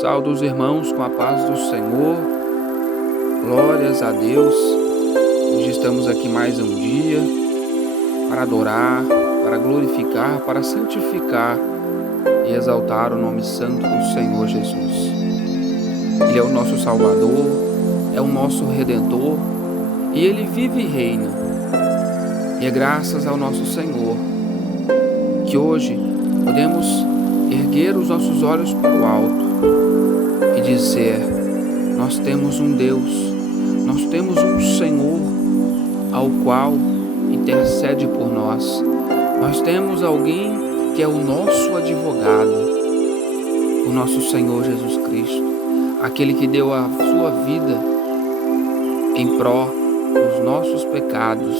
Saúdo os irmãos com a paz do Senhor, glórias a Deus. Hoje estamos aqui mais um dia para adorar, para glorificar, para santificar e exaltar o nome santo do Senhor Jesus. Ele é o nosso Salvador, é o nosso Redentor e Ele vive e reina. E é graças ao nosso Senhor que hoje podemos erguer os nossos olhos para o alto e dizer: nós temos um Deus, nós temos um Senhor ao qual intercede por nós. Nós temos alguém que é o nosso advogado, o nosso Senhor Jesus Cristo, aquele que deu a sua vida em pró dos nossos pecados,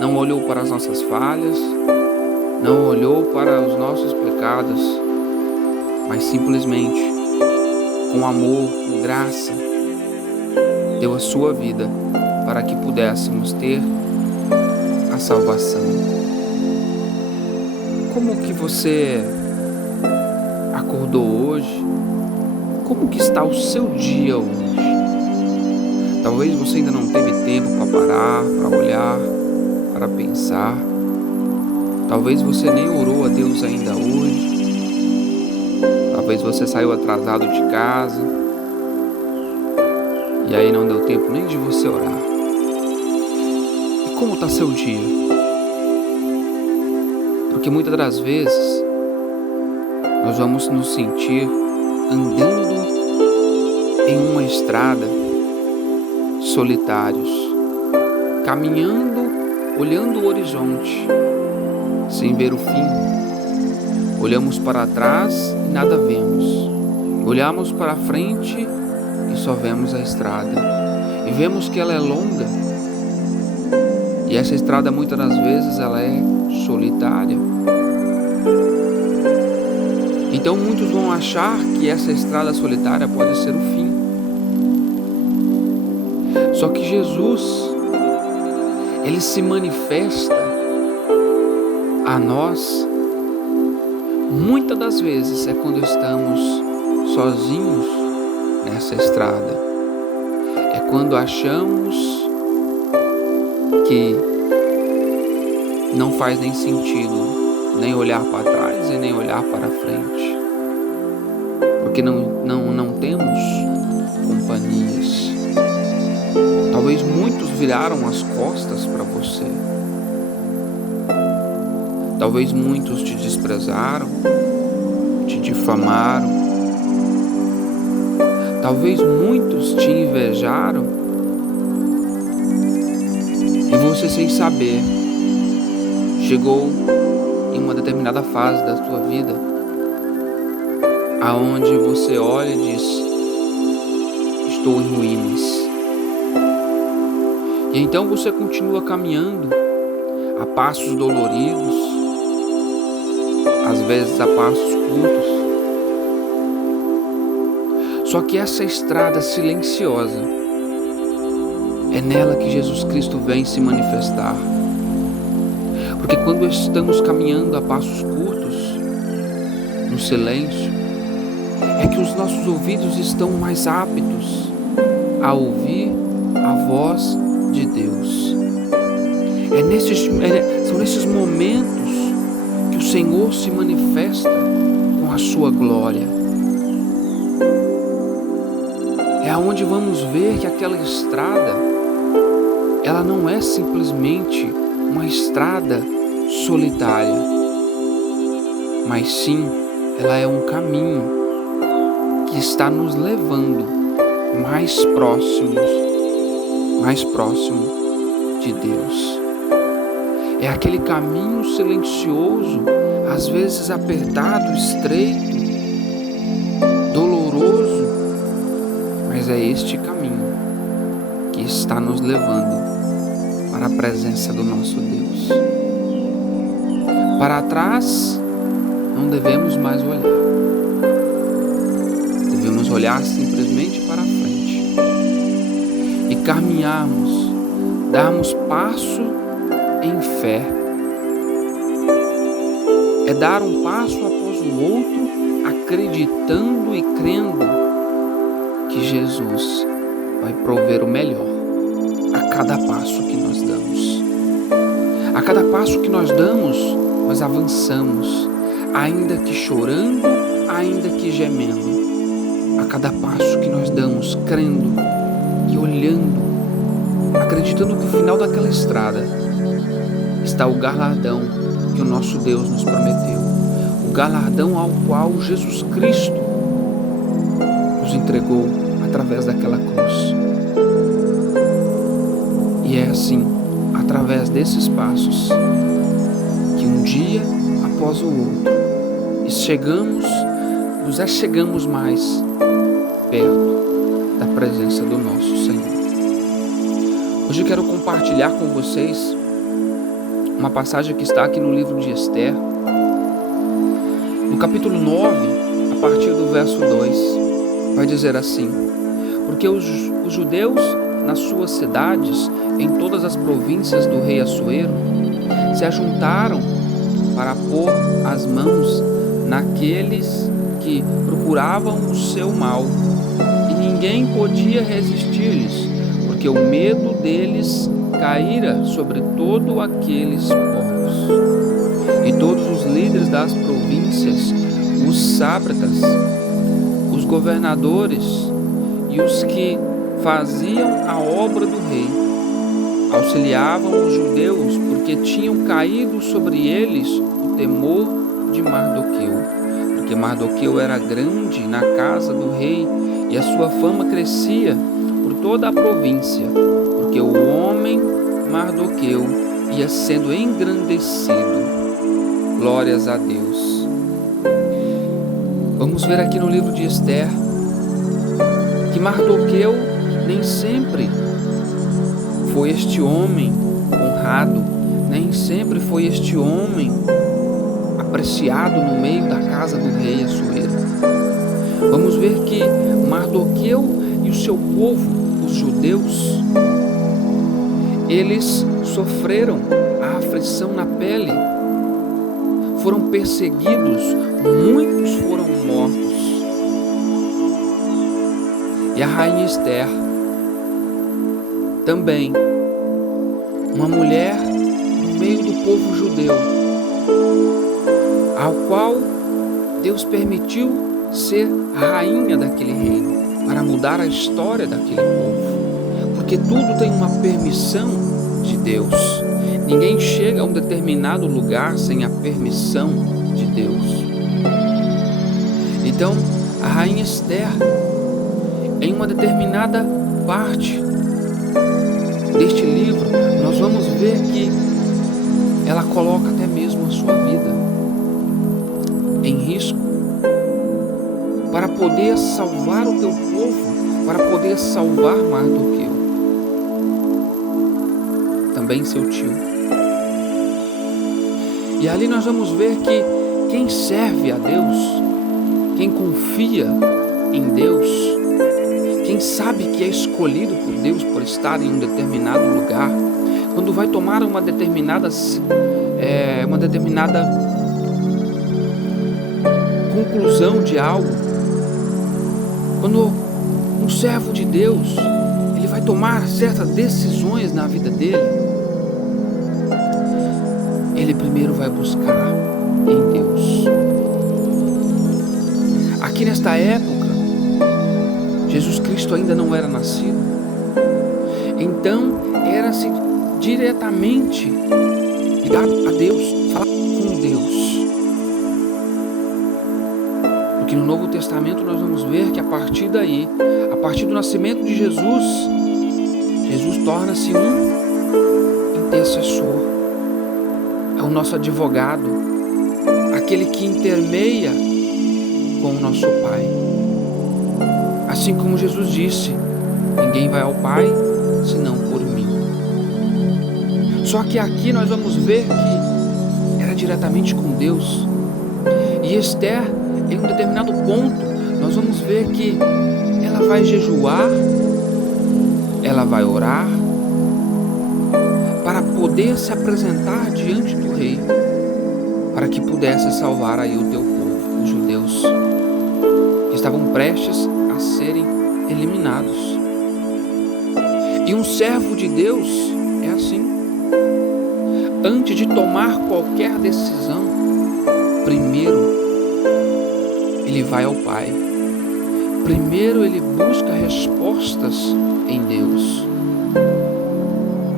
não olhou para as nossas falhas, não olhou para os nossos pecados, mas simplesmente, com amor, com graça, deu a sua vida para que pudéssemos ter a salvação. Como que você acordou hoje? Como que está o seu dia hoje? Talvez você ainda não teve tempo para parar, para olhar, para pensar. Talvez você nem orou a Deus ainda hoje. Talvez você saiu atrasado de casa e aí não deu tempo nem de você orar. E como está seu dia? Porque muitas das vezes nós vamos nos sentir andando em uma estrada solitários, caminhando, olhando o horizonte, sem ver o fim. Olhamos para trás e nada vemos. Olhamos para frente e só vemos a estrada. E vemos que ela é longa. E essa estrada muitas das vezes ela é solitária. Então muitos vão achar que essa estrada solitária pode ser o fim. Só que Jesus, Ele se manifesta a nós muitas das vezes é quando estamos sozinhos nessa estrada. É quando achamos que não faz nem sentido nem olhar para trás e nem olhar para frente, porque não temos companhias. Talvez muitos viraram as costas para você. Talvez muitos te desprezaram, te difamaram. Talvez muitos te invejaram. E você, sem saber, chegou em uma determinada fase da sua vida aonde você olha e diz: estou em ruínas. E então você continua caminhando a passos doloridos, às vezes a passos curtos. Só que essa estrada silenciosa, é nela que Jesus Cristo vem se manifestar. Porque quando estamos caminhando a passos curtos, no silêncio, é que os nossos ouvidos estão mais aptos a ouvir a voz de Deus. São nesses momentos que o Senhor se manifesta com a sua glória. É aonde vamos ver que aquela estrada, ela não é simplesmente uma estrada solitária, mas sim, ela é um caminho que está nos levando mais próximo de Deus. É aquele caminho silencioso, às vezes apertado, estreito, doloroso, mas é este caminho que está nos levando para a presença do nosso Deus. Para trás, não devemos mais olhar. Devemos olhar simplesmente para frente e caminharmos, darmos passo em fé. É dar um passo após o outro, acreditando e crendo que Jesus vai prover o melhor a cada passo que nós damos. A cada passo que nós damos, nós avançamos, ainda que chorando, ainda que gemendo. A cada passo que nós damos, crendo e olhando, acreditando que no final daquela estrada está o galardão que o nosso Deus nos prometeu, o galardão ao qual Jesus Cristo nos entregou através daquela cruz. E é assim, através desses passos, que um dia após o outro, nos achegamos mais perto da presença do nosso Senhor. Hoje eu quero compartilhar com vocês uma passagem que está aqui no livro de Esther, no capítulo 9, a partir do verso 2, vai dizer assim: porque os judeus nas suas cidades, em todas as províncias do rei Assuero, se ajuntaram para pôr as mãos naqueles que procuravam o seu mal, e ninguém podia resistir-lhes, porque o medo deles caíra sobre todos aqueles povos. E todos os líderes das províncias, os sátrapas, os governadores e os que faziam a obra do rei, auxiliavam os judeus, porque tinham caído sobre eles o temor de Mardoqueu, porque Mardoqueu era grande na casa do rei, e a sua fama crescia por toda a província, porque o homem Mardoqueu ia sendo engrandecido. Glórias a Deus. Vamos ver aqui no livro de Esther que Mardoqueu nem sempre foi este homem honrado, nem sempre foi este homem apreciado no meio da casa do rei Assuero. Vamos ver que Mardoqueu e o seu povo, os judeus, eles sofreram a aflição na pele, foram perseguidos, muitos foram mortos. E a rainha Esther, também uma mulher no meio do povo judeu, ao qual Deus permitiu ser rainha daquele reino, para mudar a história daquele povo, porque tudo tem uma permissão de Deus. Ninguém chega a um determinado lugar sem a permissão de Deus. Então, a rainha Esther, em uma determinada parte deste livro, nós vamos ver que ela coloca até mesmo a sua vida em risco para poder salvar o teu povo, para poder salvar Mardoqueu, também seu tio. E ali nós vamos ver que quem serve a Deus, quem confia em Deus, quem sabe que é escolhido por Deus por estar em um determinado lugar, quando vai tomar uma determinada conclusão de algo, quando um servo de Deus, ele vai tomar certas decisões na vida dele, ele primeiro vai buscar em Deus. Aqui nesta época, Jesus Cristo ainda não era nascido, então era-se diretamente ligado a Deus, falar com Deus. Porque no Novo Testamento nós vamos ver que a partir daí, a partir do nascimento de Jesus, Jesus torna-se um intercessor, é o nosso advogado, aquele que intermeia com o nosso Pai. Assim como Jesus disse: ninguém vai ao Pai senão por mim. Só que aqui nós vamos ver que era diretamente com Deus. E Esther, em um determinado ponto, nós vamos ver que ela vai jejuar, ela vai orar, para poder se apresentar diante do rei, para que pudesse salvar aí o teu povo, os judeus, que estavam prestes a serem eliminados. E um servo de Deus é assim. Antes de tomar qualquer decisão, primeiro ele vai ao Pai. Primeiro ele busca respostas em Deus.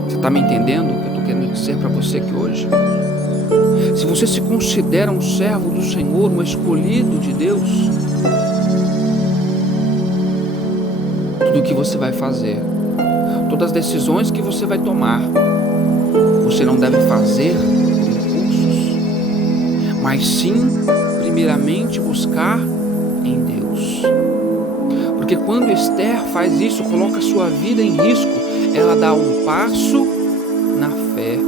Você está me entendendo o que eu estou querendo dizer para você aqui hoje? Se você se considera um servo do Senhor, um escolhido de Deus, tudo o que você vai fazer, todas as decisões que você vai tomar, você não deve fazer por impulsos, mas sim, primeiramente, buscar em Deus. Porque quando Esther faz isso, coloca a sua vida em risco, ela dá um passo na fé.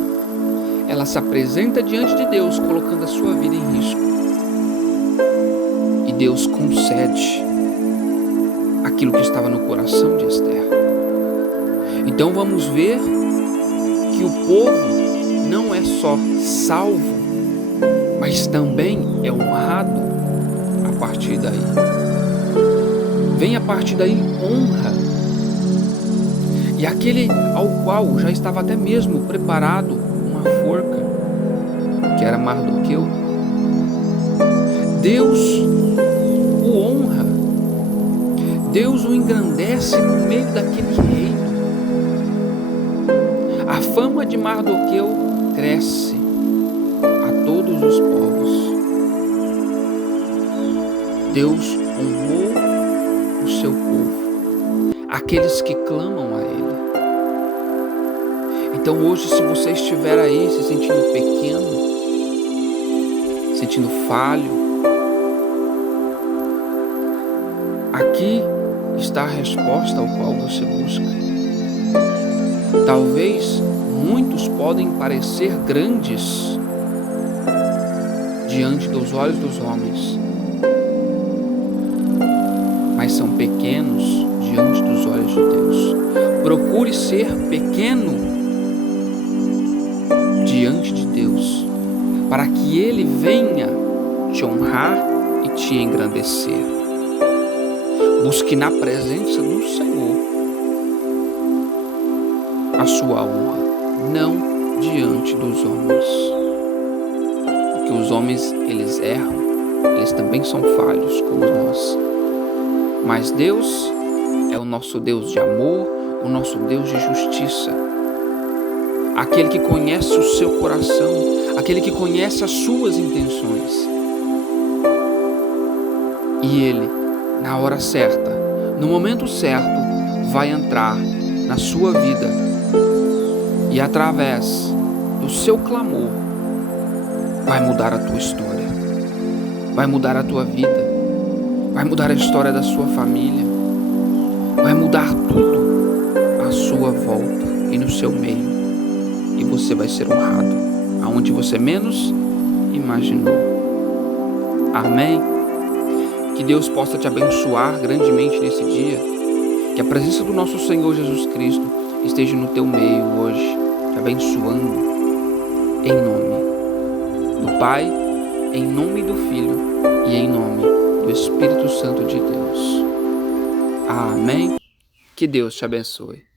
Ela se apresenta diante de Deus, colocando a sua vida em risco. E Deus concede aquilo que estava no coração de Esther. Então vamos ver que o povo não é só salvo, mas também é honrado a partir daí. Vem a partir daí honra. E aquele ao qual já estava até mesmo preparado uma forca, que era Mardoqueu, Deus o honra. Deus o engrandece no meio daquele reino. A fama de Mardoqueu cresce a todos os povos. Deus honrou o seu povo, aqueles que clamam a Ele. Então hoje, se você estiver aí se sentindo pequeno, sentindo falho, aqui está a resposta ao qual você busca. Talvez muitos podem parecer grandes diante dos olhos dos homens, mas são pequenos diante dos olhos de Deus. Procure ser pequeno diante de Deus, para que Ele venha te honrar e te engrandecer. Busque na presença do Senhor a sua honra, não diante dos homens. Porque os homens, eles erram, eles também são falhos como nós. Mas Deus é o nosso Deus de amor, o nosso Deus de justiça. Aquele que conhece o seu coração, aquele que conhece as suas intenções. E Ele, na hora certa, no momento certo, vai entrar na sua vida e através do seu clamor vai mudar a tua história, vai mudar a tua vida, vai mudar a história da sua família, vai mudar tudo à sua volta e no seu meio. E você vai ser honrado aonde você menos imaginou. Amém? Que Deus possa te abençoar grandemente nesse dia. Que a presença do nosso Senhor Jesus Cristo esteja no teu meio hoje, te abençoando. Em nome do Pai, em nome do Filho e em nome do Espírito Santo de Deus. Amém? Que Deus te abençoe.